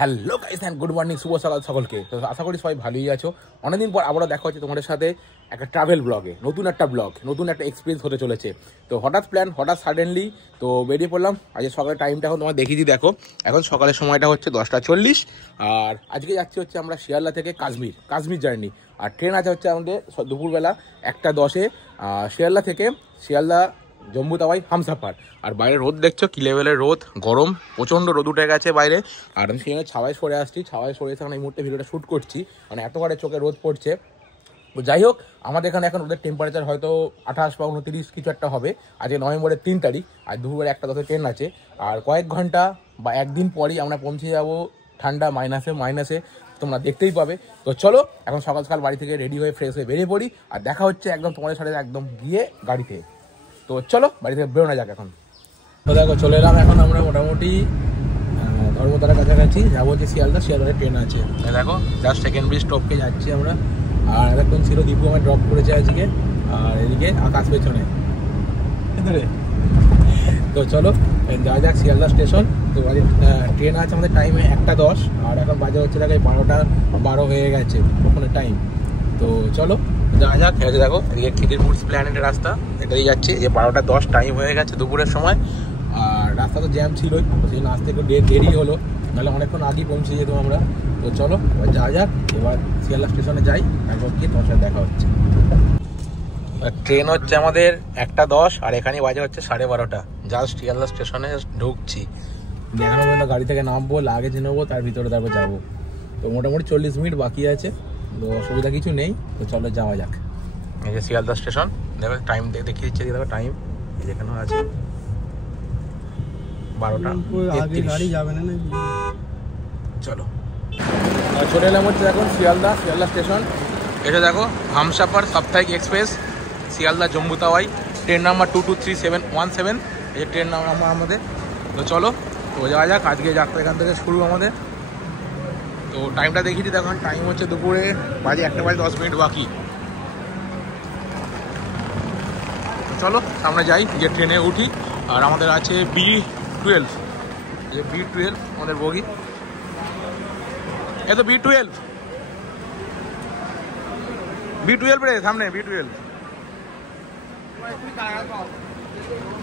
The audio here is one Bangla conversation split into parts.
Hello guys and good morning, শুভ সকাল সকলকে। তো আশা করি সবাই ভালোই আছো। অনেকদিন পর আবারও দেখা হচ্ছে তোমাদের সাথে একটা ট্রাভেল ব্লগে, নতুন একটা ব্লগ, নতুন একটা এক্সপিরিয়েন্স হতে চলেছে। তো হঠাৎ প্ল্যান, হঠাৎ সাডেনলি তো বেরিয়ে পড়লাম। আজকে সকালের টাইমটা এখন তোমার দেখিয়ে দিই, দেখো এখন সকালের সময়টা হচ্ছে 10:40। আর আজকে যাচ্ছি হচ্ছে আমরা শিয়ালদা থেকে কাশ্মীর জার্নি। আর ট্রেন আছে হচ্ছে আমাদের দুপুরবেলা 1:10-এ শিয়ালদা থেকে শিয়ালদা জম্মু তাওয়াই হামসাফার। আর বাইরে রোদ দেখছো কি লেভেলের রোদ, গরম প্রচণ্ড রোদ উঠে গেছে বাইরে। আর আমি সেখানে ছাওয়ায় সরে আসছি, ছাওয়ায় সরে এসে এই মুহূর্তে ভিডিওটা শ্যুট করছি, মানে এত করে চোখে রোদ পড়ছে। তো যাই হোক, আমাদের এখানে এখন রোদের টেম্পারেচার হয়তো 28 বা 29 কিছু একটা হবে। আজকে নভেম্বরের 3 তারিখ, আর দুপুরে 1:10 ট্রেন আছে। আর কয়েক ঘন্টা বা একদিন পরই আমরা পৌঁছে যাব ঠান্ডা মাইনাসে, তোমরা দেখতেই পাবে। তো চলো এখন সকাল সকাল বাড়ি থেকে রেডি হয়ে ফ্রেশ হয়ে বেরিয়ে পড়ি। আর দেখা হচ্ছে একদম তোমাদের সাথে একদম গিয়ে গাড়িতে। তো চলো বাড়ি থেকে বেরোনো যাক এখন। তো দেখো চলে এলাম এখন আমরা মোটামুটি ধর্মতলার কাছাকাছি, যাবো হচ্ছে শিয়ালদার ট্রেন আছে। দেখো জাস্ট সেকেন্ড ব্রিজ স্টপকে যাচ্ছি আমরা। আর এতক্ষণ ছিল দীপু আমায় ড্রপ করেছে আজকে, আর এদিকে আকাশ পেছনে। তো চলো যাওয়া যাক শিয়ালদা স্টেশন। তো ট্রেন আছে আমাদের টাইমে 1:10, আর এখন বাজে হচ্ছে দেখো 12:12 হয়ে গেছে ওখানে টাইম। তো চলো যাওয়া যাক। হেঁটে দেখো এদিকে খিদিরপুর প্ল্যানেটের রাস্তা, এটা দিয়ে যাচ্ছি। যে 12:10 টাইম হয়ে গেছে দুপুরের সময়। আর রাস্তা তো জ্যাম ছিলই, সেই জন্য আসতে একটু দেরি হলো, নাহলে অনেকক্ষণ আগেই পৌঁছে যেতাম আমরা। তো চলো এবার যাওয়া যাক, এবার শিয়ালদা স্টেশনে যাই, তারপর গিয়ে তোমার সাথে দেখা হচ্ছে। ট্রেন হচ্ছে আমাদের 1:10, আর এখানে বাজে হচ্ছে 12:30। জাস্ট শিয়ালদা স্টেশনে ঢুকছি, দেখানো পর্যন্ত গাড়ি থেকে নামবো, লাগেজ নেবো, তার ভিতরে তারপর যাবো। তো মোটামুটি 40 মিনিট বাকি আছে, তো অসুবিধা কিছু নেই। তো চলো যাওয়া যাক। এই যে শিয়ালদা স্টেশন, দেখো টাইম দেখিয়ে দিচ্ছে, দেখো টাইম যেখানে আছে 12:33। গাড়ি যাবে না, চলো চলে এলাম হচ্ছে এখন শিয়ালদা স্টেশন। এটা দেখো হামসাফার সাপ্তাহিক express Sealdah Jammu Tawi, train number 223717। এই যে ট্রেন নাম্বার আমাদের। তো চলো তো যাওয়া যাক, আজকে যাত্রা এখান থেকে শুরু আমাদের। তো টাইমটা দেখিয়ে দিই, দেখুন টাইম হচ্ছে দুপুরে বাজে 1:10 বাকি। চলো সামনে যাই, যে ট্রেনে উঠি। আর আমাদের আছে B12, যে B12 আমাদের বগি। এ তো B12 রে সামনে, B12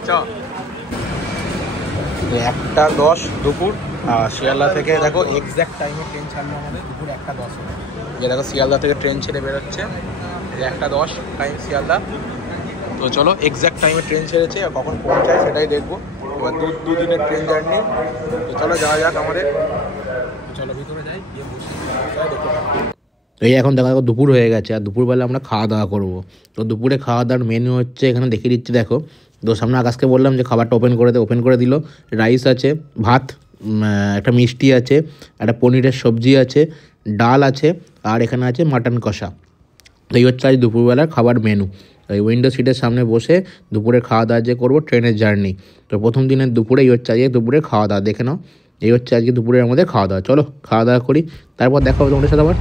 চ। 1:10 দুপুর। আর শিয়ালদা থেকে দেখো এক্স্যাক্ট টাইমে ট্রেন ছাড়লো আমাদের দুপুর 1:10। যে দেখো শিয়ালদা থেকে ট্রেন ছেড়ে বেরোচ্ছে, 1:10 টাইম শিয়ালদা। তো চলো এক্স্যাক্ট টাইমে ট্রেন ছেড়েছে, আর কখন পৌঁছায় সেটাই দেখবো। এবার দুদিনের ট্রেন জার্নি। তো চলো যাওয়া যাক আমাদের। চলো ভিতরে যাই, গিয়ে বসি। এই এখন দেখা দুপুর হয়ে গেছে, আর দুপুরবেলা আমরা খাওয়া দাওয়া করবো। তো দুপুরে খাওয়া দাওয়ার মেনু হচ্ছে এখানে দেখিয়ে দিচ্ছি, দেখো। তো সামনে আকাশকে বললাম যে খাবারটা ওপেন করে দিল। রাইস আছে, ভাত, একটা মিষ্টি আছে, একটা পনিরের সবজি আছে, ডাল আছে, আর এখানে আছে মাটন কষা। তো এই হচ্ছে আজ দুপুরবেলার খাবার মেনু। এই উইন্ডো সিটের সামনে বসে দুপুরে খাওয়া দাওয়া যে করবো, ট্রেনের জার্নি। তো প্রথম দিনের দুপুরে এই হচ্ছে আজকে দুপুরে খাওয়া দাওয়া, দেখে নাও। এই হচ্ছে আজকে দুপুরের আমাদের খাওয়া দাওয়া। চলো খাওয়া দাওয়া করি, তারপর দেখা হবে তোমাদের সাথে আবার।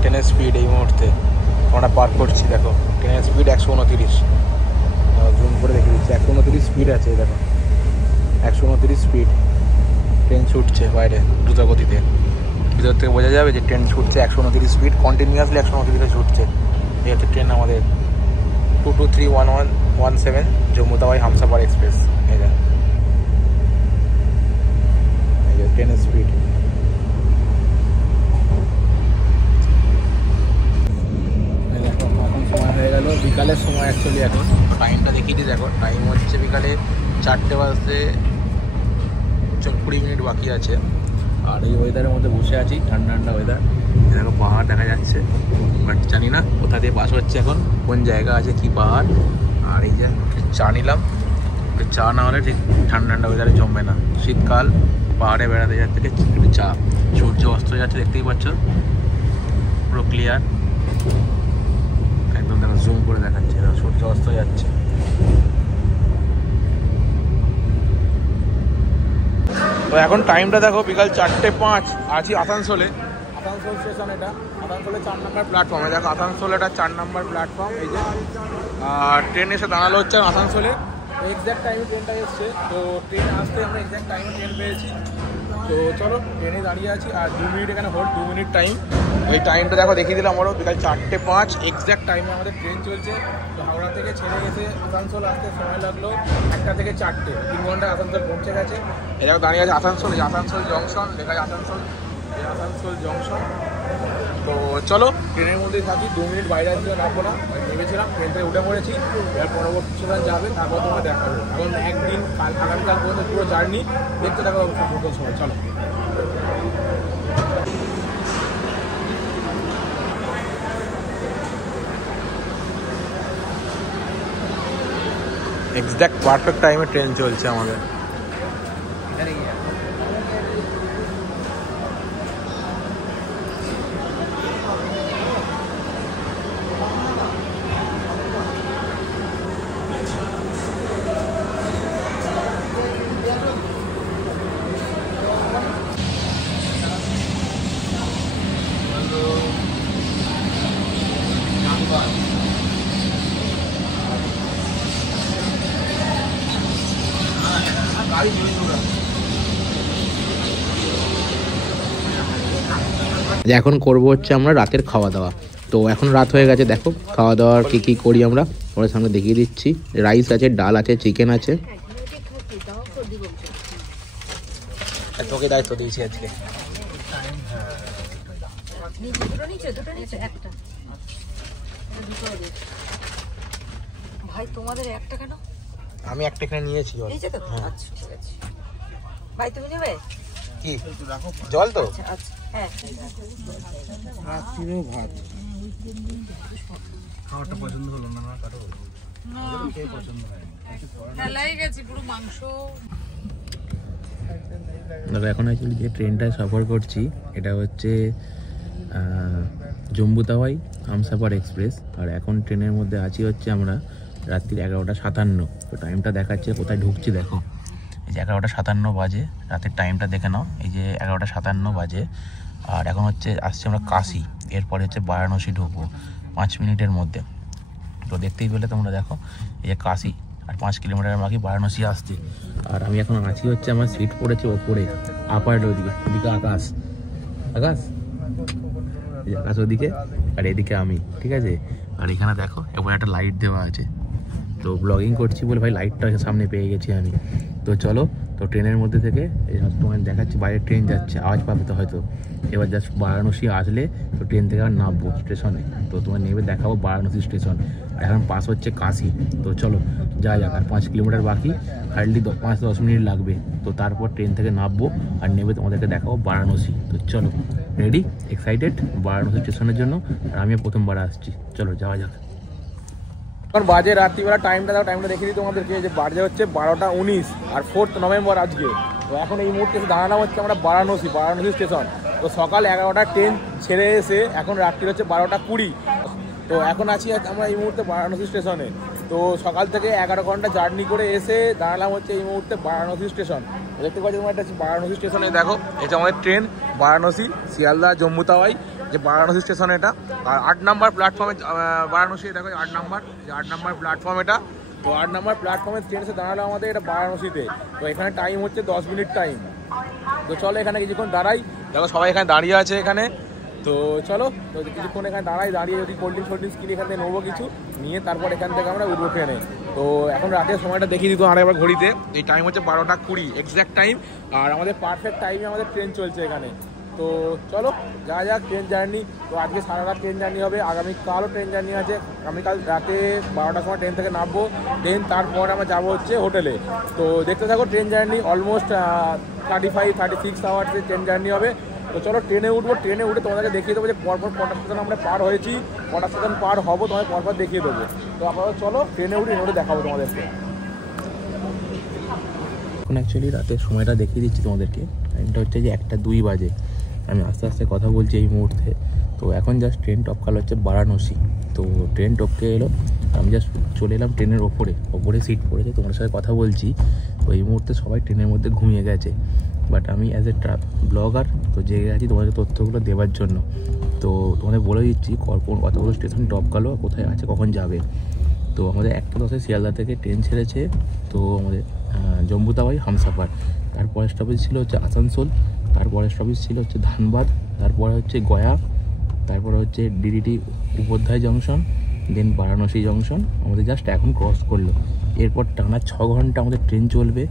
ট্রেনের স্পিড এই মুহূর্তে আমরা পার করছি, দেখো ট্রেনের স্পিড 129। জুম করে দেখে দিচ্ছি, 129 স্পিড আছে, দেখো 129 স্পিড ট্রেন ছুটছে বাইরে দ্রুত গতিতে। ভিতর থেকে বোঝা যাবে যে ট্রেন ছুটছে 129 স্পিড, কন্টিনিউয়াসলি 129 ছুটছে। এই হচ্ছে ট্রেন আমাদের 223117 জম্মু তাওয়াই হামসাফার এক্সপ্রেস। এই যে ট্রেনের স্পিড। সময় হয়ে গেল বিকালের সময়, অ্যাকচুয়ালি এখন টাইমটা দেখিয়ে দিই, দেখো টাইম হচ্ছে বিকালে 4:20 বাকি আছে। আর এই ওয়েদারের মধ্যে বসে আছি, ঠান্ডা ওয়েদার। দেখো পাহাড় দেখা যাচ্ছে, বাট জানি না কোথা দিয়ে বাস হচ্ছে এখন, কোন জায়গা আছে কি পাহাড়। আর এই যে চা নিলাম, চা না হলে ঠিক ঠান্ডা ঠান্ডা ওয়েদারে জমবে না। শীতকাল, পাহাড়ে বেড়াতে যাচ্ছে একটু চা। সূর্য অস্ত যাচ্ছে, দেখতেই পাচ্ছ, পুরো ক্লিয়ার একদম। দেখো জুম করে দেখাচ্ছে, সূর্য অস্ত যাচ্ছে। তো এখন টাইমটা দেখো বিকাল 4:05। আছি আসানসোলে, আসানসোল স্টেশন। এটা আসানসোলে 4 নম্বর প্ল্যাটফর্মে। দেখো আসানসোল এটা 4 নম্বর প্ল্যাটফর্ম। এই যে আর ট্রেন এসে দাঁড়ালো হচ্ছে আসানসোলে। এক্স্যাক্ট টাইমে ট্রেনটা এসছে, তো ট্রেন আসতে আমরা এক্স্যাক্ট টাইমে ট্রেন পেয়েছি। তো চলো ট্রেনে দাঁড়িয়ে আছি, আর 2 মিনিট এখানে হোল্ড, 2 মিনিট টাইম। ওই টাইমটা দেখো দেখিয়ে দিলাম আমারও, বিকাল 4:05 এক্স্যাক্ট টাইমে আমাদের ট্রেন চলছে। তো হাওড়া থেকে ছেড়ে এসে আসানসোল আসতে সময় লাগলো 1টা থেকে 4টে, 3 ঘন্টা আসানসোল পৌঁছে গেছে। এই দেখো দাঁড়িয়ে আছে আসানসোল, এই আসানসোল জংশন লেখা আছে, আসানসোল, এই আসানসোল জংশন। তো চলো ট্রেনের মধ্যেই থাকি, 2 মিনিট বাইরে আসতে নামবো না, নেমেছিলাম, ট্রেন থেকে উঠে পড়েছি। এবার পরবর্তী স্টেশন যাবে, তারপর তোমাকে দেখাবো। এখন একদিন আগামীকাল পর্যন্ত পুরো জার্নি দেখতে থাকো টোটাল সময়। চলো এক্স্যাক্ট পারফেক্ট টাইমে ট্রেন চলছে আমাদের। এখন করব হচ্ছে আমরা রাতের খাওয়া দাওয়া। তো এখন রাত হয়ে গেছে, দেখো খাওয়া দাওয়ার কী করি আমরা ওর সামনে দেখিয়ে দিচ্ছি। রাইস আছে, ডাল আছে, চিকেন আছে। তোকে দায়িত্ব দিয়েছি আজকে। ভাই তোমাদের একটা কেন? আমি একটা এখানে নিয়েছি। ভাই তুমি নেবে কি জল? তো হ্যাঁ, রাত্রিরেও ভাত। খাওয়াটা পছন্দ হলো না কারো? পছন্দ হয় ফেলাই গেছি পুরো মাংস। দেখো এখন অ্যাকচুয়ালি যে ট্রেনটায় সফর করছি এটা হচ্ছে জম্মু তাওয়াই হামসাফার এক্সপ্রেস। আর এখন ট্রেনের মধ্যে আছি হচ্ছে আমরা রাত্রি 11:57। তো টাইমটা দেখাচ্ছে, কোথায় ঢুকছি দেখো, এই যে 11:57 বাজে। রাতের টাইমটা দেখে নাও, এই যে 11:57 বাজে। আর এখন হচ্ছে আসছে আমরা কাশি, এরপরে হচ্ছে বারাণসী ঢুকবো 5 মিনিটের মধ্যে। তো দেখতেই পেলে তোমরা, দেখো এই যে কাশি, আর 5 কিলোমিটার বাকি বারাণসী আসছে। আর আমি এখন আছি হচ্ছে, আমার সিট পড়েছে ওপরে আপার ওদিকে, ওদিকে আকাশ, আকাশ এই আকাশ ওদিকে, আর এদিকে আমি, ঠিক আছে। আর এখানে দেখো এবার একটা লাইট দেওয়া আছে। তো ব্লগিং করছি বলে ভাই লাইটটা সামনে পেয়ে গেছি আমি। তো চলো, তো ট্রেনের মধ্যে থেকে এই তোমায় দেখাচ্ছি, বাইরে ট্রেন যাচ্ছে, আওয়াজ পাবে তো হয়তো। এবার জাস্ট বারাণসী আসলে তো ট্রেন থেকে আর নামবো স্টেশনে, তো তোমার নেমে দেখাবো বারাণসী স্টেশন। আর এখন পাস হচ্ছে কাশি। তো চলো যা যাক, আর 5 কিলোমিটার বাকি, হার্ডলি 5-10 মিনিট লাগবে। তো তারপর ট্রেন থেকে নামবো আর নেমে তোমাদেরকে দেখাবো বারাণসী। তো চলো, রেডি, এক্সাইটেড বারাণসী স্টেশনের জন্য। আর আমিও প্রথমবার আসছি, চলো যাওয়া যাক। এখন বাজে রাত্রিবেলা, টাইমটা দেখিয়ে দিই তোমাদেরকে, যে বাজে হচ্ছে 12:19 আর 4 নভেম্বর আজকে। তো এখন এই মুহূর্তে দাঁড়ানো হচ্ছে আমরা বারাণসী স্টেশন। তো সকাল 11টার ট্রেন ছেড়ে এসে এখন রাত্রি হচ্ছে 12:20। তো এখন আছি আমরা এই মুহূর্তে বারাণসী স্টেশনে। তো সকাল থেকে 11 ঘন্টা জার্নি করে এসে দাঁড়ালাম হচ্ছে এই মুহূর্তে বারাণসী স্টেশন। দেখতে পাচ্ছি তোমার একটা বারাণসী স্টেশনে, দেখো এটা আমাদের ট্রেন বারাণসী শিয়ালদা জম্মু তাওয়াই, যে বারাণসী স্টেশন এটা। আর 8 নম্বর প্ল্যাটফর্মে বারাণসী, দেখো 8 নম্বর প্ল্যাটফর্ম এটা। তো 8 নম্বর প্ল্যাটফর্মে ট্রেন এসে দাঁড়ালো আমাদের এটা বারাণসীতে। তো এখানে টাইম হচ্ছে 10 মিনিট টাইম। তো চলো এখানে কিছুক্ষণ দাঁড়াই, দেখো সবাই এখানে দাঁড়িয়ে আছে এখানে। তো চলো, তো কিছুক্ষণ এখানে দাঁড়িয়ে যদি কোল্ড ড্রিঙ্কস কিনে এখান থেকে নেবো কিছু নিয়ে, তারপর এখান থেকে আমরা উঠবো ট্রেনে। তো এখন রাতের সময়টা দেখিয়ে দিত আর একবার ঘড়িতে, এই টাইম হচ্ছে 12:20 এক্স্যাক্ট টাইম। আর আমাদের পারফেক্ট টাইমে আমাদের ট্রেন চলছে এখানে। তো চলো যা যাক ট্রেন জার্নি। তো আজকে সারা রাত ট্রেন জার্নি হবে, আগামীকালও ট্রেন জার্নি আছে। আগামীকাল রাতে 12টার সময় ট্রেন থেকে নামবো, দেন তারপর আমরা যাবো হচ্ছে হোটেলে। তো দেখতে থাকো ট্রেন জার্নি, অলমোস্ট 35-36 আওয়ার্সের ট্রেন জার্নি হবে। তো চলো ট্রেনে উঠবো, ট্রেনে উঠে তোমাদেরকে দেখিয়ে দেবো যে পরপর কটা স্টেশন আমরা পার হয়েছি, কটা স্টেশন পার হবো, তোমাদের পরপর দেখিয়ে দেবো। তো আপনারা চলো ট্রেনে উঠে দেখাবো তোমাদেরকে। এখন অ্যাকচুয়ালি রাতের সময়টা দেখিয়ে দিচ্ছি তোমাদেরকে। টাইমটা হচ্ছে যে 1:02 বাজে। আমি আস্তে আস্তে কথা বলছি এই মুহূর্তে। তো এখন জাস্ট ট্রেন টপকাল হচ্ছে বারাণসী। তো ট্রেন টপকে এলো, আমি জাস্ট চলে এলাম ট্রেনের ওপরে সিট পড়েছে, তোমার সাথে কথা বলছি। তো এই মুহূর্তে সবাই ট্রেনের মধ্যে ঘুমিয়ে গেছে, বাট আমি অ্যাজ এ ব্লগার তো জেগে গেছি তোমাদের তথ্যগুলো দেওয়ার জন্য। তো তোমাদের বলে দিচ্ছি কোন কতগুলো স্টেশন টপকালো, কোথায় আছে, কখন যাবে। তো আমাদের 1:10 শিয়ালদা থেকে ট্রেন ছেড়েছে। তো আমাদের জম্বুতাবাই হামসাফার, তারপরে স্টপেজ ছিল হচ্ছে আসানসোল, তারপরে স্টপেজ ছিল হচ্ছে ধানবাদ, তারপরে হচ্ছে গয়া, তারপরে হচ্ছে ডিডিটি উপধ্যায় জংশন, দেন বারাণসী জংশন আমাদের জাস্ট এখন ক্রস করলো। এরপর টানা 6 ঘন্টা আমাদের ট্রেন চলবে।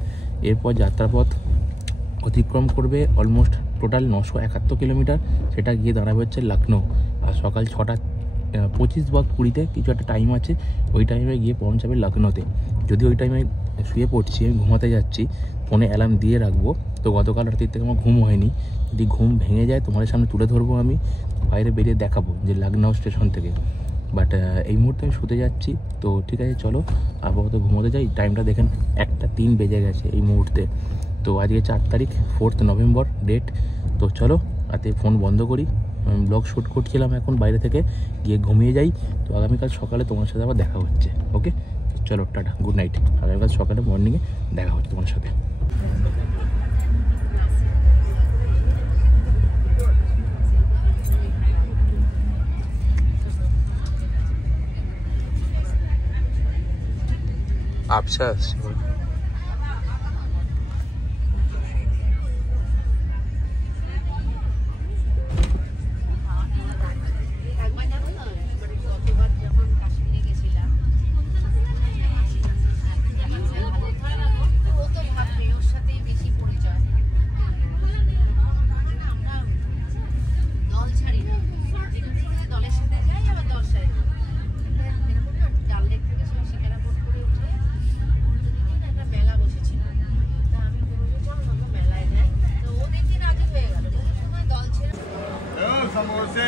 এরপর যাত্রাপথ অতিক্রম করবে অলমোস্ট টোটাল 971 কিলোমিটার, সেটা গিয়ে দাঁড়াবে হচ্ছে লখনৌ। আর সকাল 6:25 বা 20-তে কিছু একটা টাইম আছে, ওই টাইমে গিয়ে পৌঁছাবে লখনৌতে। যদি ওই টাইমে শুয়ে পড়ছি, আমি ঘুমাতে যাচ্ছি, ফোনে অ্যালার্ম দিয়ে রাখবো। তো গতকাল রাতের থেকে আমার ঘুম হয়নি, যদি ঘুম ভেঙে যায় তোমাদের সামনে তুলে ধরবো, আমি বাইরে বেরিয়ে দেখাবো যে লখনৌ স্টেশন থেকে। বাট এই মুহূর্তে আমি শুতে যাচ্ছি। তো ঠিক আছে, চলো আপাতত ঘুমোতে যাই। টাইমটা দেখেন 1:03 বেজে গেছে এই মুহূর্তে। তো আজকে 4 তারিখ 4 নভেম্বর ডেট। তো চলো রাতে ফোন বন্ধ করি, আমি ব্লগ শ্যুট করছিলাম, এখন বাইরে থেকে গিয়ে ঘুমিয়ে যাই। তো আগামীকাল সকালে তোমার সাথে আবার দেখা হচ্ছে। ওকে, চলো টাটা, গুড নাইট। আগামীকাল সকালে মর্নিংয়ে দেখা হচ্ছে তোমার সাথে। আচ্ছা,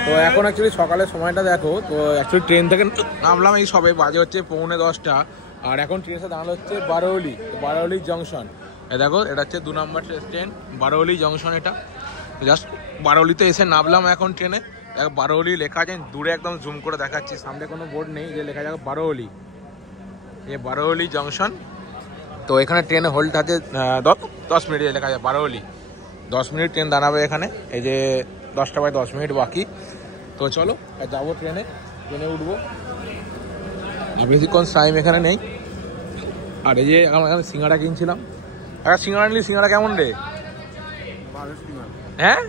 তো এখন অ্যাকচুয়ালি সকালের সময়টা দেখো। তো অ্যাকচুয়ালি ট্রেন থেকে নামলাম এই সবে, বাজে হচ্ছে 9:45। আর এখন ট্রেন সাথে দাঁড়ানো হচ্ছে বারৌলি জংশন। দেখো এটা হচ্ছে 2 নম্বর ট্রেন, বারৌলি জংশন। এটা জাস্ট বারৌলিতে এসে নামলাম এখন ট্রেনে। দেখো বারৌলি লেখা আছে দূরে, একদম জুম করে দেখাচ্ছি, সামনে কোনো বোর্ড নেই, যে লেখা যাবে বারৌলি, এই বারৌলি জংশন। তো এখানে ট্রেনে হোল্ড আছে 10 মিনিট, লেখা যায় বারৌলি। 10 মিনিট ট্রেন দাঁড়াবে এখানে, এই যে 10:10 বাকি। তো চলো যাবো ট্রেনে উঠবো, বেশিক্ষণ টাইম এখানে নেই। আর এই যে আমরা এখানে সিঙ্গাড়া কিনছিলাম, একটা সিঙ্গাড়া নিলি। সিঙ্গাড়া কেমন রে? হ্যাঁ,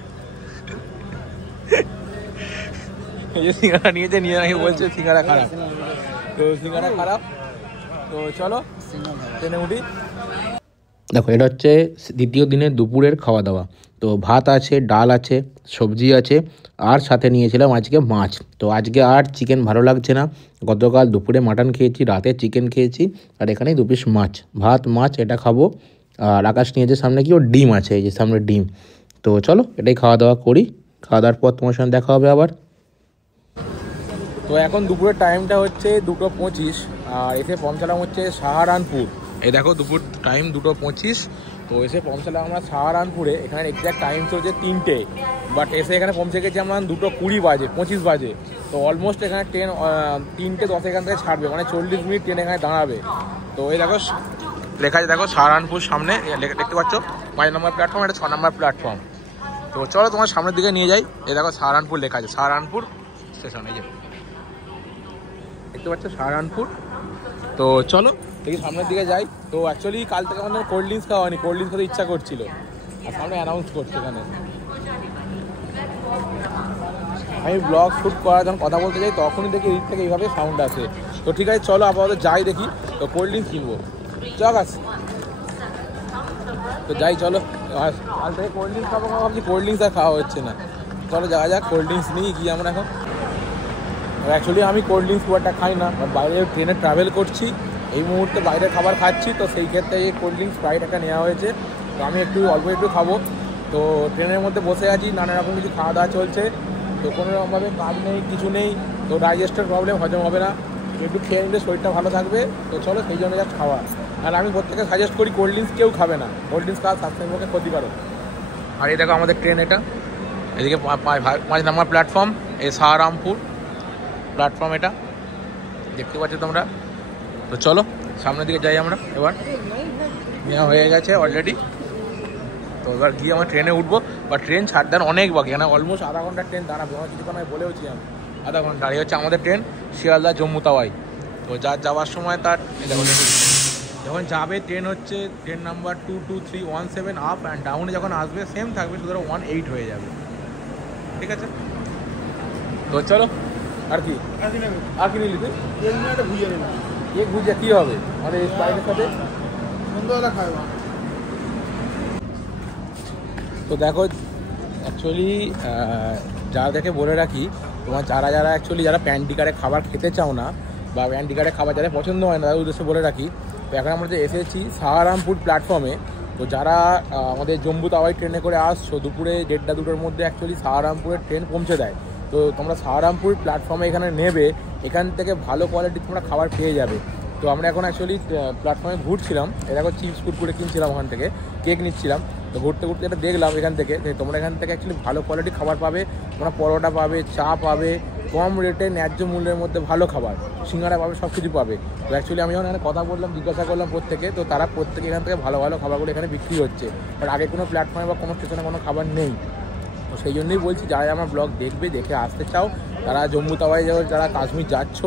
এই যে সিঙ্গাড়া নিয়েছে, নিয়ে নাকি বলছে সিঙ্গাড়া খারাপ। তো সিঙ্গাড়া খারাপ। তো চলো ট্রেনে উঠি। দেখো এটা হচ্ছে দ্বিতীয় দিনের দুপুরের খাওয়া দাওয়া। তো ভাত আছে, ডাল আছে, সবজি আছে, আর সাথে নিয়েছিলাম আজকে মাছ। তো আজকে আর চিকেন ভালো লাগছে না, গতকাল দুপুরে মাটন খেয়েছি, রাতে চিকেন খেয়েছি, আর এখানে 2 পিস মাছ, ভাত মাছ এটা খাবো। আর আকাশ নিয়েছে সামনে কি, ও ডিম আছে, এই যে সামনে ডিম। তো চলো এটাই খাওয়া দাওয়া করি, খাওয়া দাওয়ার পর তোমার সঙ্গে দেখা হবে আবার। তো এখন দুপুরের টাইমটা হচ্ছে 2:25, আর এসে পৌঁছালাম হচ্ছে সাহারানপুর। এই দেখো দুপুর টাইম 2:25। তো এসে পৌঁছালাম আমরা সাহারানপুরে। এখানে এক্স্যাক্ট টাইম চলছে 3টে, বাট এসে এখানে পৌঁছে গেছি আমরা 2:20 বাজে, 25 বাজে। তো অলমোস্ট এখানে ট্রেন 3:10 এখান থেকে ছাড়বে, মানে 40 মিনিট ট্রেন এখানে দাঁড়াবে। তো এই দেখো লেখা আছে, দেখো সাহারানপুর সামনে দেখতে পাচ্ছ, 5 নম্বর প্ল্যাটফর্ম, এটা 6 নম্বর প্ল্যাটফর্ম। তো চলো তোমার সামনের দিকে নিয়ে যাই। এই দেখো সাহারানপুর লেখা আছে, সাহারানপুর স্টেশন, এই যে দেখতে পাচ্ছ সাহারানপুর। তো চলো দেখি সামনের দিকে যাই। তো অ্যাকচুয়ালি কাল থেকে আমাদের কোল্ড ড্রিঙ্কস খাওয়া হয়নি, কোল্ড ড্রিঙ্কস খেতে ইচ্ছা করছিল, আর সামনে অ্যানাউন্স করছে এখানে। আমি ব্লগ শ্যুট করার যখন কথা বলতে যাই তখনই দেখি এই থেকে এইভাবে সাউন্ড আসে। তো ঠিক আছে চলো আপাতত যাই দেখি। তো কোল্ড ড্রিঙ্কস কিনবো, চল গাছ। তো যাই চলো, কাল থেকে কোল্ড ড্রিঙ্কস খাবো, ভাবছি কোল্ড ড্রিঙ্কস আর খাওয়া হচ্ছে না। চলো যাওয়া যাক, কোল্ড ড্রিঙ্কস নিই গিয়ে আমরা এখন। অ্যাকচুয়ালি আমি কোল্ড ড্রিঙ্কস খুব একটা খাই না, বাইরে ট্রেনে ট্রাভেল করছি, এই মুহূর্তে বাইরে খাবার খাচ্ছি। তো সেই ক্ষেত্রে এই কোল্ড ড্রিঙ্কস স্প্রাইট একটা নেওয়া হয়েছে। তো আমি অল্প একটু খাবো। তো ট্রেনের মধ্যে বসে আছি, নানা রকম কিছু খাওয়া দাওয়া চলছে। তো কোনো রকমভাবে কাজ নেই, কিছু নেই। তো ডাইজেস্টের প্রবলেম, হজম হবে না, একটু খেয়ে নিলে শরীরটা ভালো থাকবে। তো চলো সেই জন্য যা খাওয়া। আর আমি প্রত্যেকে সাজেস্ট করি কোল্ড ড্রিঙ্কস কেউ খাবে না, কোল্ড ড্রিঙ্কস খাওয়া স্বাস্থ্যের পক্ষে ক্ষতিকারক। আর এই দেখো আমাদের ট্রেন, এটা এদিকে 5 নম্বর প্ল্যাটফর্ম, এই সাহারামপুর প্ল্যাটফর্ম এটা দেখতে পাচ্ছ তোমরা। তো চলো সামনের দিকে যাই আমরা, এবার নেওয়া হয়ে গেছে অলরেডি। তো এবার গিয়ে আমার ট্রেনে উঠবো, বা ট্রেন ছাড়দান অনেক বাকি, মানে অলমোস্ট আধা ঘন্টার ট্রেন দাঁড়াবে, আমার কিছুক্ষণ আমি বলেওছি আমি আধা ঘন্টা। আর হচ্ছে আমাদের ট্রেন শিয়ালদা জম্মু তাওয়াই। তো যার যাওয়ার সময় তার যখন যাবে ট্রেন হচ্ছে ট্রেন নাম্বার 22317 আপ অ্যান্ড ডাউনে যখন আসবে সেম থাকবে, সুতরাং 18 হয়ে যাবে, ঠিক আছে। তো চলো, আর কি আর কি নিলি তুই? এক ভুজিয়া কী হবে আমাদের স্প্রাইটের সাথে? তো দেখো অ্যাকচুয়ালি যাদেরকে বলে রাখি, তোমার যারা অ্যাকচুয়ালি যারা প্যান্টিকারে খাবার খেতে চাও না, বা প্যান্টিকারে খাবার যাদের পছন্দ হয় না, তাদের উদ্দেশ্যে বলে রাখি। তো এখন আমরা যে এসেছি সাহারামপুর প্ল্যাটফর্মে। তো যারা আমাদের জম্মু তাওয়াই ট্রেনে করে আসছো, দুপুরে 1:30-2টোর মধ্যে অ্যাকচুয়ালি সাহারামপুরের ট্রেন পৌঁছে দেয়। তো তোমরা সাহারামপুর প্ল্যাটফর্মে এখানে নেবে, এখান থেকে ভালো কোয়ালিটির তোমরা খাবার পেয়ে যাবে। তো আমরা এখন অ্যাকচুয়ালি প্ল্যাটফর্মে ঘুরছিলাম, এরকম চিপস কুরকুরে কিনছিলাম, ওখান থেকে কেক নিচ্ছিলাম। তো ঘুরতে ঘুরতে এটা দেখলাম এখান থেকে তোমরা এখান থেকে অ্যাকচুয়ালি ভালো কোয়ালিটি খাবার পাবে, তোমরা পরোটা পাবে, চা পাবে, কম রেটে ন্যায্য মূল্যের মধ্যে ভালো খাবার, সিঙ্গারা পাবে, সব কিছু পাবে। তো অ্যাকচুয়ালি আমি যখন এখানে কথা বললাম, জিজ্ঞাসা করলাম প্রত্যেকে, তো তারা প্রত্যেকে এখান থেকে ভালো ভালো খাবারগুলো এখানে বিক্রি হচ্ছে। বাট আগে কোনো প্ল্যাটফর্মে বা কোনো স্টেশনে কোনো খাবার নেই। তো সেই জন্যই বলছি, যারা আমার ব্লগ দেখবে, দেখে আসতে চাও, তারা জম্মু তাওয়াই যারা কাশ্মীর যাচ্ছ,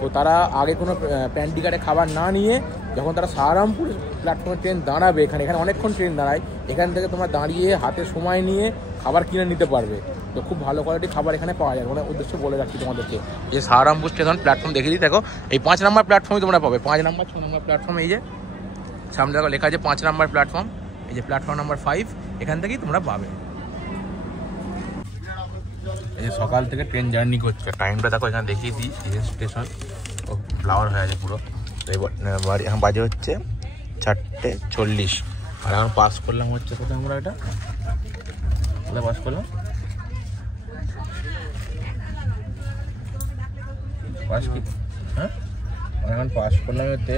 তো তারা আগে কোনো প্যান্টিকারে খাবার না নিয়ে, যখন তারা সাহারামপুর প্ল্যাটফর্মে ট্রেন দাঁড়াবে, এখানে অনেকক্ষণ ট্রেন দাঁড়ায়, এখান থেকে তোমরা দাঁড়িয়ে হাতে সময় নিয়ে খাবার কিনে নিতে পারবে। তো খুব ভালো কোয়ালিটির খাবার এখানে পাওয়া যায়, মানে উদ্দেশ্য বলে রাখছি তোমাদেরকে। যে সাহারামপুর স্টেশন প্ল্যাটফর্ম দেখে দিই, দেখো এই 5 নম্বর প্ল্যাটফর্মে তোমরা পাবে, 5 নম্বর 6 নম্বর প্ল্যাটফর্ম, এই যে সামনে দেখো লেখা আছে 5 নম্বর প্ল্যাটফর্ম, এই যে প্ল্যাটফর্ম নাম্বার 5, এখান থেকেই তোমরা পাবে। এই যে সকাল থেকে ট্রেন জার্নি করছে, টাইমটা দেখো এখানে দেখিয়ে দিই, স্টেশন ও ফ্লাওয়ার হয়ে আছে পুরো। তো এবার এখন বাজে হচ্ছে 4:40, আর এখন পাস করলাম হচ্ছে কোথায় আমরা, এটা কোথায় পাস করলাম, পাস কি, হ্যাঁ এখন পাস করলাম হচ্ছে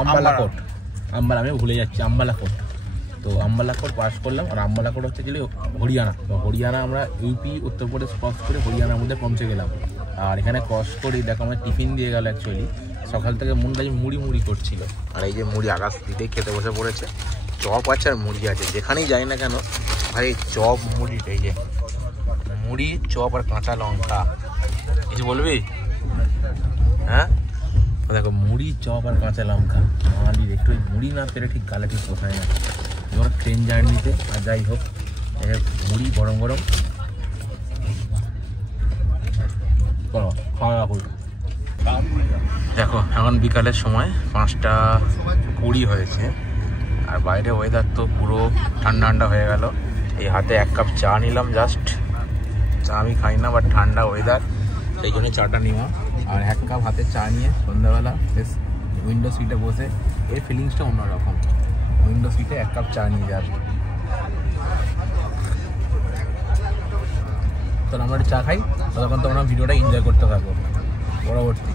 আম্বালাকোট, আমি ভুলে যাচ্ছি আম্বালাকোট। তো আম্বালাকোট পাস করলাম, আর আম্বালাকোট হচ্ছে গেলে হরিয়ানা। তো হরিয়ানা আমরা ইউপি উত্তরপ্রদেশ ক্রস করে হরিয়ানার মধ্যে পৌঁছে গেলাম। আর এখানে ক্রস করেই দেখো আমরা টিফিন দিয়ে গেল। অ্যাকচুয়ালি সকাল থেকে মুন্ডাই মুড়ি করছিল, আর এই যে মুড়ি আকাশ দিতেই খেতে বসে পড়েছে। চপ আছে আর মুড়ি আছে, যেখানেই যাই না কেন ভাই চপ মুড়ি, এই যে মুড়ি চপ আর কাঁচা লঙ্কা। কিছু বলবি? হ্যাঁ দেখো মুড়ি চপ আর কাঁচা লঙ্কা, আমাদের একটু মুড়ি না পেলে ঠিক গালে ঠিক পোষায় না। এবার ট্রেন জার্নিতে, আর যাই হোক মুড়ি গরম গরম খাওয়া দাওয়া করবো। দেখো এখন বিকালের সময় 5:20 হয়েছে, আর বাইরে ওয়েদার তো পুরো ঠান্ডা ঠান্ডা হয়ে গেল। এই হাতে 1 কাপ চা নিলাম, জাস্ট চা আমি খাই না, বাট ঠান্ডা ওয়েদার সেই জন্য চাটা নিলাম। আর 1 কাপ হাতে চা নিয়ে সন্ধ্যাবেলা বেশ উইন্ডো সিটে বসে, এর ফিলিংসটা অন্যরকম। উইন্ডো সিটে 1 কাপ চা নিয়ে যাস, তো আমরা চা খাই, তখন তোমরা ভিডিওটা এনজয় করতে থাকো পরবর্তী।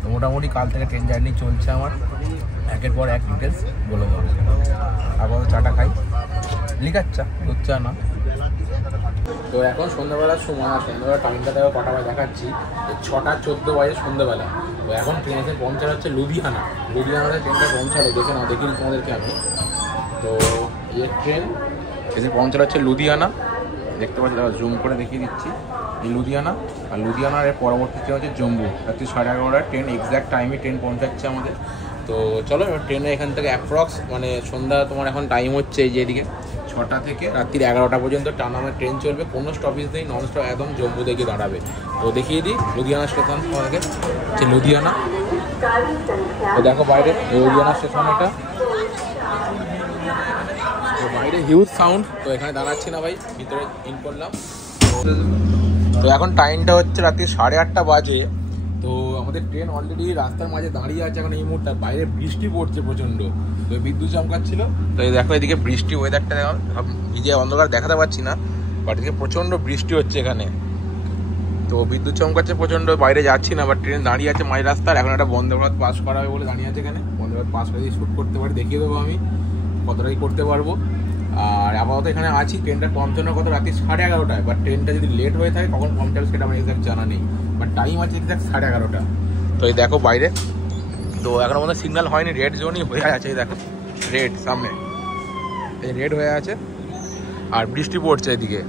তো মোটামুটি কাল থেকে ট্রেন জার্নি চলছে আমার, একের পর এক ডিটেলস বলে দেবো। আবার চাটা খাই, লিকার চা, দুধ চা না। তো এখন সন্ধ্যাবেলার সময়, আর সন্ধ্যাবেলা টাইমটা দেখো কটা বাজে দেখাচ্ছি, 6:14 বাজে সন্ধ্যাবেলা। তো এখন ট্রেন এসে পৌঁছানো হচ্ছে লুধিয়ানাতে ট্রেনটা পৌঁছালো, দেখে না দেখিনি তোমাদেরকে আমি। তো এই ট্রেন এসে পৌঁছানো হচ্ছে লুধিয়ানা, দেখতে পাচ্ছি, জুম করে দেখিয়ে দিচ্ছি, এই লুধিয়ানা। আর লুধিয়ানার এর পরবর্তী ট্রেন হচ্ছে জম্মু, রাত্রি 11:30 ট্রেন, এক্স্যাক্ট টাইমে ট্রেন পৌঁছাচ্ছে আমাদের। তো চলো এবার ট্রেনে এখান থেকে অ্যাপ্রক্স মানে সন্ধ্যা তোমার এখন টাইম হচ্ছে এই যে এদিকে 6টা থেকে রাত্রির 11টা পর্যন্ত টানা ট্রেন চলবে, কোনো স্টপেজ নেই, নন স্টপ, একদম জম্মু থেকে দাঁড়াবে। তো দেখিয়ে দিই লুধিয়ানা স্টেশন তোমাদেরকে, হচ্ছে লুধিয়ানা। তো দেখো বাইরে লুধিয়ানা স্টেশন, এটা তো বাইরে হিউজ সাউন্ড। তো এখানে দাঁড়াচ্ছি না ভাই, ভিতরে ইন করলাম। তো এখন টাইমটা হচ্ছে রাত্রি 8:30 বাজে। তো আমাদের ট্রেন অলরেডি রাস্তার মাঝে দাঁড়িয়ে আছে এখন এই মুহূর্তে, বাইরে বৃষ্টি পড়ছে প্রচণ্ড, তো বিদ্যুৎ চমকাচ্ছিল। তো এই দেখো এদিকে বৃষ্টি, ওয়েদারটা দেখো ভিজে অন্ধকার দেখাতে পাচ্ছি না, বাট এদিকে প্রচণ্ড বৃষ্টি হচ্ছে এখানে। তো বিদ্যুৎ চমকাচ্ছে প্রচণ্ড, বাইরে যাচ্ছি না, বাট ট্রেন দাঁড়িয়ে আছে মাঝ রাস্তার। এখন একটা বন্দে ভারত পাস করা হবে বলে দাঁড়িয়ে আছে এখানে, বন্দে এবার পাঁচটা দিয়ে শ্যুট করতে পারি, দেখিয়ে দেবো আমি কতটাই করতে পারবো। আর আপাতত এখানে আছি, ট্রেনটা পৌঁছানোর কথা রাত্রি 11:30টায়, বাট ট্রেনটা যদি লেট হয়ে থাকে কখন পৌঁছাবে সেটা আমার এক্সাক্ট জানা নেই, বাট টাইম আছে এক্সাক্ট 11:30টা। তো এই দেখো বাইরে, তো এখনো মধ্যে সিগন্যাল হয়নি, রেড জোনই হয়ে আছে, এই দেখো রেড সামনে, এই রেড হয়ে আছে আর বৃষ্টি পড়ছে এদিকে।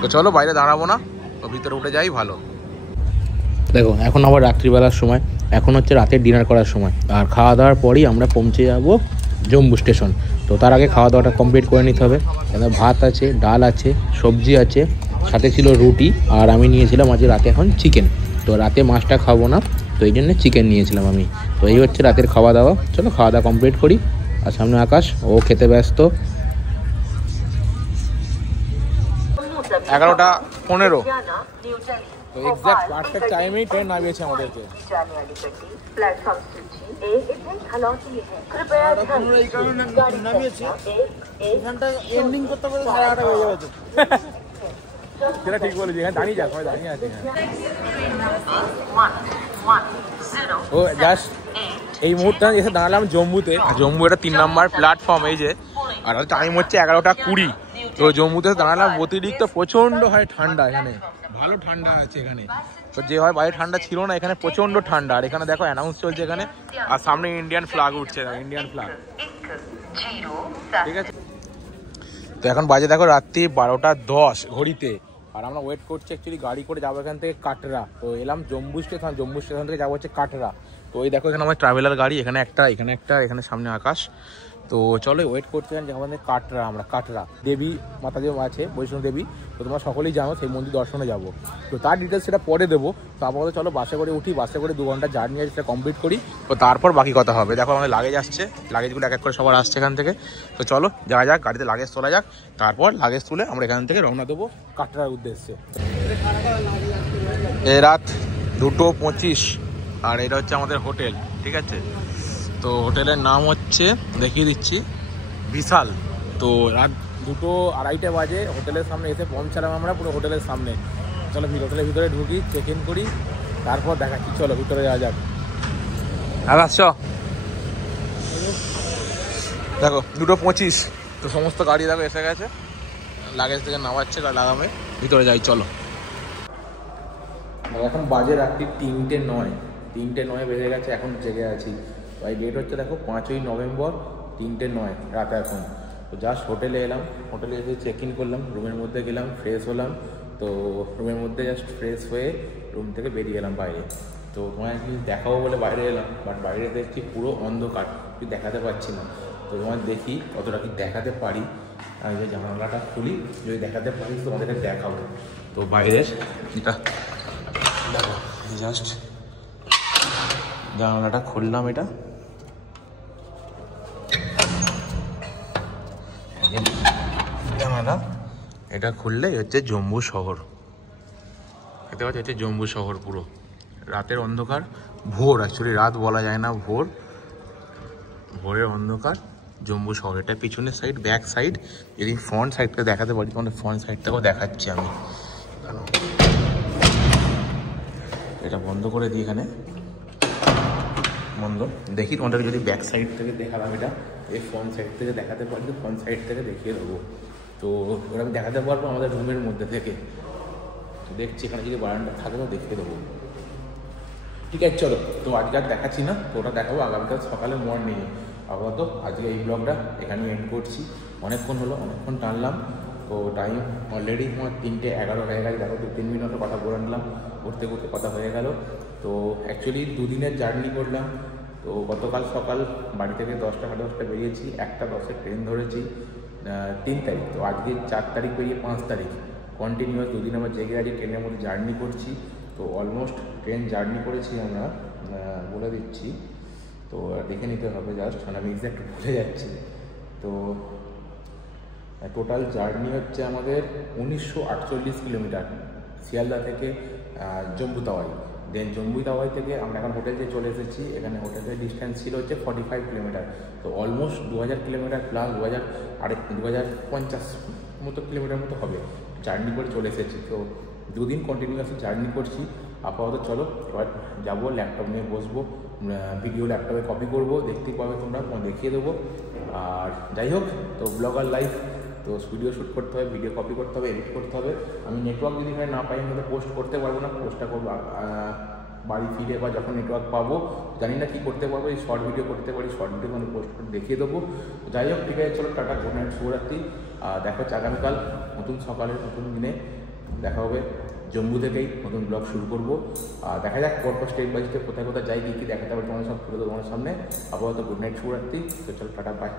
তো চলো বাইরে দাঁড়াবো না, তো ভিতরে উঠে যাই ভালো। দেখো এখন আবার রাত্রিবেলার সময়, এখন হচ্ছে রাতের ডিনার করার সময়, আর খাওয়া দাওয়ার পরই আমরা পৌঁছে যাব জম্মু স্টেশন। তো তার আগে খাওয়া দাওয়াটা কমপ্লিট করে নিতে হবে। এখানে ভাত আছে, ডাল আছে, সবজি আছে, সাথে ছিল রুটি, আর আমি নিয়েছিলাম আজকে রাতে এখন চিকেন। তো রাতে মাছটা খাবো না, তো এই জন্য চিকেন নিয়েছিলাম আমি। তো এই হচ্ছে রাতের খাওয়া দাওয়া। চলো খাওয়া দাওয়া কমপ্লিট করি। আর সামনে আকাশ, ও খেতে ব্যস্ত। 11:15, তো এক্সাক্ট পারফেক্ট টাইমেই ট্রেন নামিয়েছে আমাদেরকে। সেটা ঠিক বলেছি, হ্যাঁ দাঁড়িয়ে যা, সবাই দাঁড়িয়ে আছে। ও জাস্ট এই মুহূর্তে এসে দাঁড়ালাম জম্মুতে। জম্মু এটা 3 নম্বর প্ল্যাটফর্ম, এই যে, আর টাইম হচ্ছে 11:20। তো জম্মুতে দাঁড়ালাম, অতিরিক্ত প্রচন্ড হয় ঠান্ডা, এখানে ভালো ঠান্ডা আছে এখানে। তো যে হয় বাইরে ঠান্ডা ছিল না, এখানে প্রচন্ড ঠান্ডা। আর এখানে দেখো অ্যানাউন্স চলছে এখানে, আর সামনে ইন্ডিয়ান ফ্ল্যাগ উঠছে, ইন্ডিয়ান ফ্ল্যাগ, ঠিক আছে। তো এখন বাজে দেখো রাত্রি 12:10 ঘড়িতে, আর আমরা ওয়েট করছি অ্যাকচুয়ালি গাড়ি করে যাবো এখান থেকে কাটরা। তো এলাম জম্মু স্টেশন, জম্মু স্টেশন থেকে যাবো হচ্ছে কাটরা। তো ওই দেখো এখানে আমার ট্রাভেলার গাড়ি, এখানে একটা, এখানে একটা, এখানে সামনে আকাশ। তো চলো ওয়েট করতে যান যেখান থেকে কাটরা, আমরা কাটরা দেবী মাতা যে আছে বৈষ্ণব দেবী, তো তোমরা সকলেই জানো, সেই মন্দির দর্শনে যাবো। তো তার ডিটেলস সেটা পরে দেবো। তো আপাতত চলো বাসে করে উঠি, বাসে করে 2 ঘন্টা জার্নি আছে, সেটা কমপ্লিট করি, তো তারপর বাকি কথা হবে। দেখো আমাদের লাগেজ আসছে, লাগেজগুলো এক এক করে সবার আসছে এখান থেকে। তো চলো যাওয়া যাক, গাড়িতে লাগেজ তোলা যাক, তারপর লাগেজ তুলে আমরা এখান থেকে রওনা দেবো কাটরার উদ্দেশ্যে। এই রাত 2:25, আর এটা হচ্ছে আমাদের হোটেল, ঠিক আছে। তো হোটেলের নাম হচ্ছে, দেখিয়ে দিচ্ছি, বিশাল। তো রাত 2:30 বাজে হোটেলের সামনে এসে পৌঁছালাম আমরা, পুরো হোটেলের সামনে। চলো হোটেলের ভিতরে ঢুকি, চেক ইন করি, তারপর দেখাচ্ছি। চলো ভিতরে যাওয়া যাক। আচ্ছা দেখো 2:25, তো সমস্ত গাড়ি দেখো এসে গেছে, লাগেজ থেকে নামাচ্ছে লাগামে, ভিতরে যাই চলো। এখন বাজে রাত্রি 3:09 বেজে গেছে, এখন জেগে আছি। তো এই ডেট হচ্ছে দেখো 5ই নভেম্বর, 3:09 রাত এখন। তো জাস্ট হোটেলে এলাম, হোটেলে এসে চেক ইন করলাম, রুমের মধ্যে গেলাম, ফ্রেশ হলাম। তো রুমের মধ্যে জাস্ট ফ্রেশ হয়ে রুম থেকে বেরিয়ে এলাম বাইরে। তো তোমায় কি দেখাবো বলে বাইরে এলাম, বাট বাইরে দেখছি পুরো অন্ধকার, কিছু দেখাতে পারছি না। তো তোমায় দেখি কতটা কি দেখাতে পারি, আমি যে জানালাটা খুলি, যদি দেখাতে পারি তোমাদেরকে দেখাবো। তো বাইরের এটা দেখো, জাস্ট জানালাটা খুললাম, এটা জানালা, এটা খুললে হচ্ছে জম্মু শহর, দেখতে পাচ্ছি হচ্ছে জম্মু শহর। পুরো রাতের অন্ধকার, ভোর, অ্যাকচুয়ালি রাত বলা যায় না, ভোরের অন্ধকার, জম্মু শহর। এটা পিছনের সাইড, ব্যাক সাইড। যদি ফ্রন্ট সাইড থেকে দেখাতে পারি, তোমাদের ফ্রন্ট সাইড থেকেও দেখাচ্ছি আমি। এটা বন্ধ করে দিই, এখানে বন্ধ। দেখি তোমাদেরকে যদি ব্যাক সাইড থেকে দেখালাম, এটা এই ফ্রন্ট সাইড থেকে দেখাতে পারি, তো ফ্রন্ট সাইড থেকে দেখিয়ে দেবো। তো ওরা আমি দেখাতে পারবো আমাদের রুমের মধ্যে থেকে। তো দেখছি এখানে যদি বারান্দা থাকে তো দেখিয়ে দেবো, ঠিক আছে। চলো, তো আজকে আর দেখাচ্ছি না, তো ওটা দেখাবো আগামীকাল সকালে মর্নিং। আপাতত আজকে এই ব্লগটা এখানে এন্ড করছি। অনেকক্ষণ হলো, অনেকক্ষণ টানলাম। তো টাইম অলরেডি তোমার 3:11 হয়ে গেছে। দেখো 2-3 মিনিট মতো কথা বলে নিলাম, করতে করতে কথা হয়ে গেল। তো অ্যাকচুয়ালি 2 দিনের জার্নি করলাম। তো গতকাল সকাল বাড়ি থেকে 10টা সাড়ে 10টা বেরিয়েছি, 1:10 ট্রেন ধরেছি 3 তারিখ। তো আজকে 4 তারিখ বেরিয়ে 5 তারিখ, কন্টিনিউয়াস 2 দিন আমরা জেগে আছি, ট্রেনের মধ্যে জার্নি করছি। তো অলমোস্ট ট্রেন জার্নি করেছি আমরা, বলে দিচ্ছি, তো দেখে নিতে হবে জাস্ট, মানে আমি এক্স্যাক্ট ভুলে যাচ্ছি। তো টোটাল জার্নি হচ্ছে আমাদের 1948 কিলোমিটার, শিয়ালদা থেকে জম্মু তাওয়াই। দেন জম্মু তাওয়াই থেকে আমরা এখন হোটেলে চলে এসেছি। এখানে হোটেলের ডিস্টেন্স ছিল হচ্ছে 45 কিলোমিটার। তো অলমোস্ট 2000 কিলোমিটার প্লাস 2050 মতো কিলোমিটার মতো হবে জার্নি করে চলে এসেছি। তো 2 দিন কন্টিনিউয়াসলি জার্নি করছি। আপাতত চলো এবার যাবো, ল্যাপটপ নিয়ে বসবো, ভিডিও ল্যাপটপে কপি করব, দেখতেই পাবে তোমরা, দেখিয়ে দেবো। আর যাই হোক, তো ব্লগার লাইফ, তো ভিডিও শ্যুট করতে হবে, ভিডিও কপি করতে হবে, এডিট করতে হবে। আমি নেটওয়ার্ক যদি এখানে না পাই, আমি পোস্ট করতে পারবো না। পোস্টটা করবো বাড়ি ফিরে বা যখন নেটওয়ার্ক পাবো, জানি না কী করতে পারবো। এই শর্ট ভিডিও করতে পারি, শর্ট ভিডিও মানে পোস্ট করে দেখিয়ে দেবো। যাই হোক, ঠিক আছে, চলো টাটা, গুড নাইট, শুভরাত্রি। দেখা হচ্ছে আগামীকাল নতুন সকালে, নতুন দিনে দেখা হবে। জম্মু থেকেই নতুন ব্লগ শুরু করবো। দেখা যাক পরপর স্টেপ বাই স্টেপ কোথায় কোথায় যাই, কী কী দেখাতে হবে তোমাদের সব তুলে দেবো তোমাদের সামনে। আপাতত গুড নাইট, শুভরাত্রি। তো চলো টাটা, বাই।